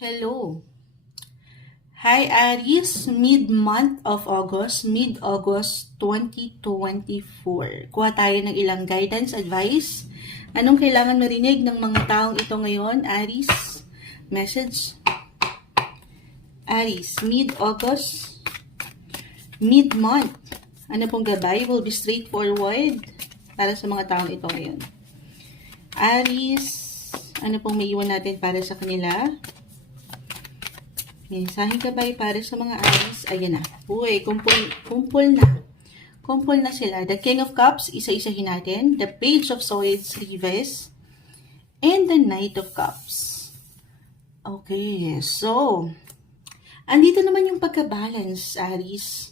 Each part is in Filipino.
Hello. Hi Aries, mid-month of August, mid-August 2024. Kuha tayo ng ilang guidance, advice. Anong kailangan marinig ng mga taong ito ngayon, Aries? Message. Aries, mid-August, mid-month. Ano pong gabay will be straightforward para sa mga taong ito ngayon. Aries, ano pong may iwan natin para sa kanila? Mensaheng gabay para sa mga Aries. Ayan na. Uy, kumpul, kumpul na. Kumpul na sila. The King of Cups, isa-isahin natin. The Page of Swords, reverse. And the Knight of Cups. Okay, so, andito naman yung pagka-balance, Aries.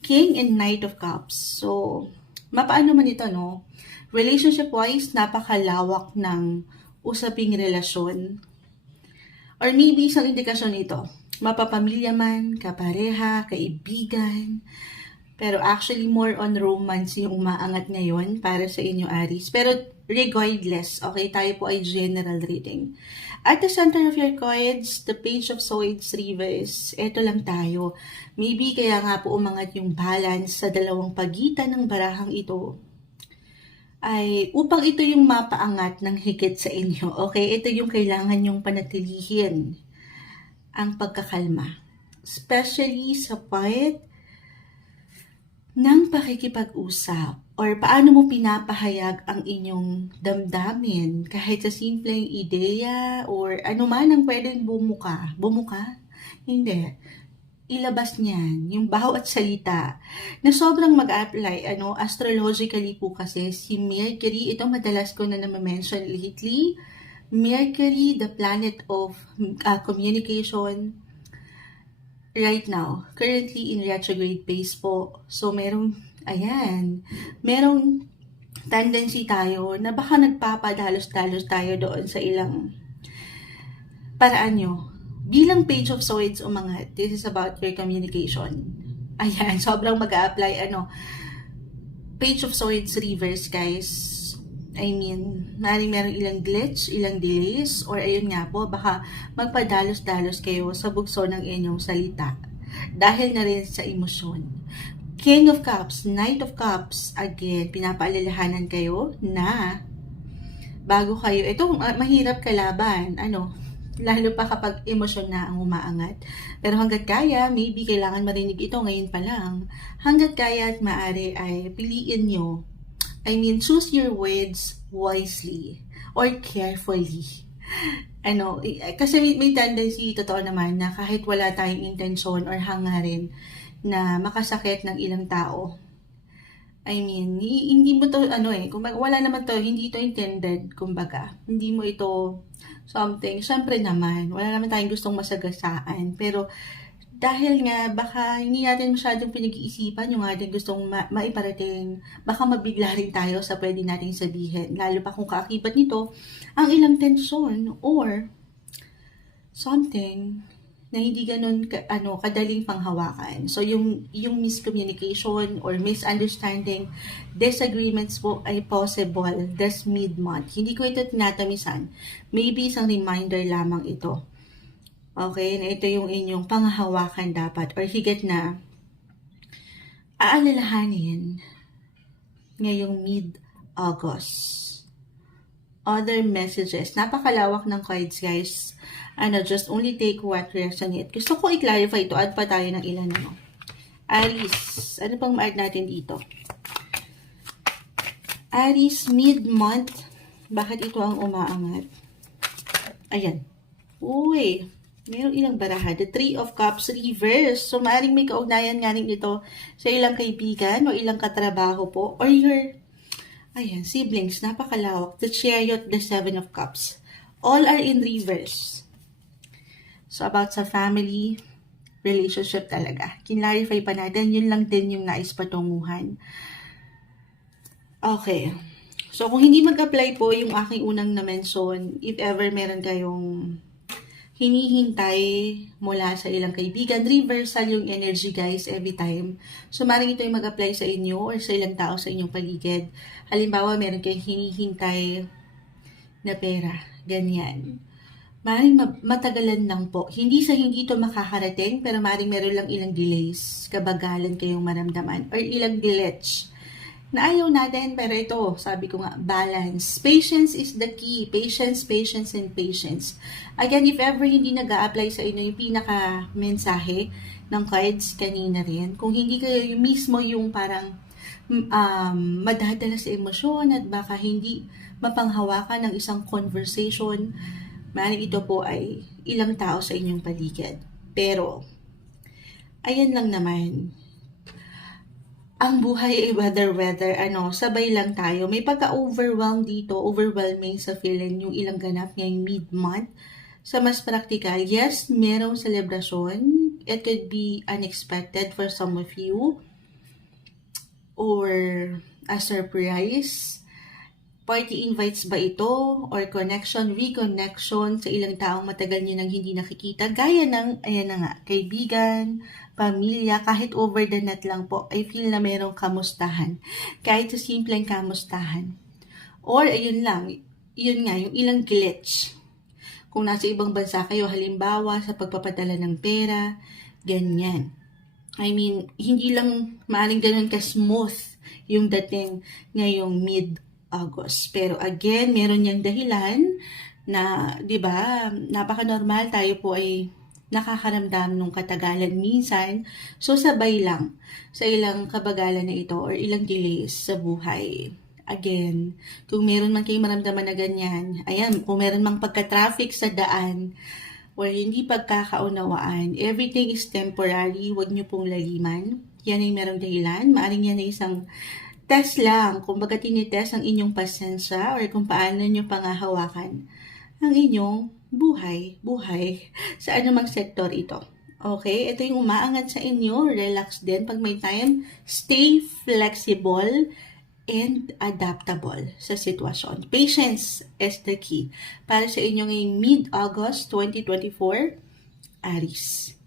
King and Knight of Cups. So, mapaano man ito, no? Relationship-wise, napakalawak ng usaping relasyon. Or maybe isang indikasyon ito. Mapapamilya man, kapareha, kaibigan. Pero actually, more on romance yung umaangat ngayon para sa inyo, Aries. Pero regardless, okay, tayo po ay general reading. At the center of your cards, the Page of Swords reverse. Ito lang tayo. Maybe kaya nga po umangat yung balance sa dalawang pagitan ng barahang ito ay upang ito yung mapaangat ng higit sa inyo. Okay, ito yung kailangan yung panatilihin ang pagkakalma. Especially sa part ng pakikipag-usap or paano mo pinapahayag ang inyong damdamin kahit sa simpleng ideya or ano man ang pwedeng bumuka. Bumuka? Hindi ilabas niyan, yung bawat salita, na sobrang mag-apply, ano, astrologically po kasi, si Mercury, ito madalas ko na na-mention lately, Mercury, the planet of uh, communication, right now, currently in retrograde phase po. So, merong, ayan, merong tendency tayo na baka nagpapadalos-dalos tayo doon sa ilang paraan nyo bilang page of swords umangat, this is about your communication. Ayan, sobrang mag apply ano, page of swords reverse, guys. I mean, maaaring meron ilang glitch, ilang delays, or ayun nga po, baka magpadalos-dalos kayo sa bugso ng inyong salita. Dahil na rin sa emosyon. King of Cups, Knight of Cups, again, pinapaalalahanan kayo na bago kayo, ito mahirap kalaban, ano, lalo pa kapag emosyon na ang umaangat. Pero hanggat kaya, maybe kailangan marinig ito ngayon pa lang. Hanggat kaya at maari ay piliin nyo. I mean, choose your words wisely or carefully. Ano, kasi may, may tendency, totoo naman, na kahit wala tayong intensyon or hangarin na makasakit ng ilang tao, I mean, hindi mo to, ano eh, kumbaga, wala naman to, hindi to intended, kumbaga. Hindi mo ito something. Siyempre naman, wala naman tayong gustong masagasaan. Pero, dahil nga, baka hindi natin masyadong pinag-iisipan yung ating gustong ma- maiparating, baka mabigla rin tayo sa pwede nating sabihin. Lalo pa kung kaakibat nito, ang ilang tensyon or something na hindi ganun ka, ano kadaling panghawakan. So yung yung miscommunication or misunderstanding, disagreements po ay possible this mid-month. Hindi ko ito tinatamisan. Maybe isang reminder lamang ito. Okay, na ito yung inyong panghahawakan dapat or higit na aalalahanin ngayong mid-August. Other messages. Napakalawak ng cards, guys ano, just only take what resonate. Gusto ko i-clarify ito. Add pa tayo ng ilan, ano. Aries. Ano pang ma-add natin dito? Aries, mid-month. Bakit ito ang umaangat? Ayan. Uy. Meron ilang baraha. The Three of Cups reverse. So, maaaring may kaugnayan nga rin ito sa ilang kaibigan o ilang katrabaho po. Or your, ayan, siblings. Napakalawak. The Chariot, the Seven of Cups. All are in reverse. So, about sa family, relationship talaga. Kinlarify pa natin, yun lang din yung nais patunguhan. Okay. So, kung hindi mag-apply po yung aking unang na-mention, if ever meron kayong hinihintay mula sa ilang kaibigan, reversal yung energy guys every time. So, maring ito yung mag-apply sa inyo or sa ilang tao sa inyong paligid. Halimbawa, meron kayong hinihintay na pera. Ganyan Maring ma- matagalan lang po. Hindi sa hindi to makakarating, pero maring meron lang ilang delays, kabagalan kayong maramdaman, or ilang glitch na ayaw natin, pero ito, sabi ko nga, balance. Patience is the key. Patience, patience, and patience. Again, if ever hindi nag apply sa inyo yung pinaka-mensahe ng cards kanina rin, kung hindi kayo yung mismo yung parang um, madadala sa emosyon at baka hindi mapanghawakan ng isang conversation, maaaring ito po ay ilang tao sa inyong paligid. Pero, ayan lang naman, ang buhay ay weather-weather, ano, sabay lang tayo. May pagka-overwhelm dito, overwhelming sa feeling yung ilang ganap ngayong mid-month. Sa mas practical, yes, merong celebration. It could be unexpected for some of you. Or a surprise. Party invites ba ito? Or connection, reconnection sa ilang taong matagal nyo nang hindi nakikita? Gaya ng, ayan na nga, kaibigan, pamilya, kahit over the net lang po, I feel na merong kamustahan. Kahit sa simpleng kamustahan. Or, ayun lang, yun nga, yung ilang glitch. Kung nasa ibang bansa kayo, halimbawa sa pagpapadala ng pera, ganyan. I mean, hindi lang maaring ganun ka-smooth yung dating ngayong mid-August. Pero again, meron niyang dahilan na, di ba, napaka-normal tayo po ay nakakaramdam nung katagalan minsan. So, sabay lang sa ilang kabagalan na ito or ilang delays sa buhay. Again, kung meron man kayong maramdaman na ganyan, ayan, kung meron mang pagka-traffic sa daan, or hindi pagkakaunawaan, everything is temporary, huwag niyo pong laliman. Yan ay merong dahilan. Maaring yan ay isang test lang. Kung baga tinitest ang inyong pasensya or kung paano niyo pangahawakan ang inyong buhay, buhay sa anumang sektor ito. Okay? Ito yung umaangat sa inyo. Relax din. Pag may time, stay flexible and adaptable sa sitwasyon. Patience is the key para sa inyong mid-August 2024, Aris.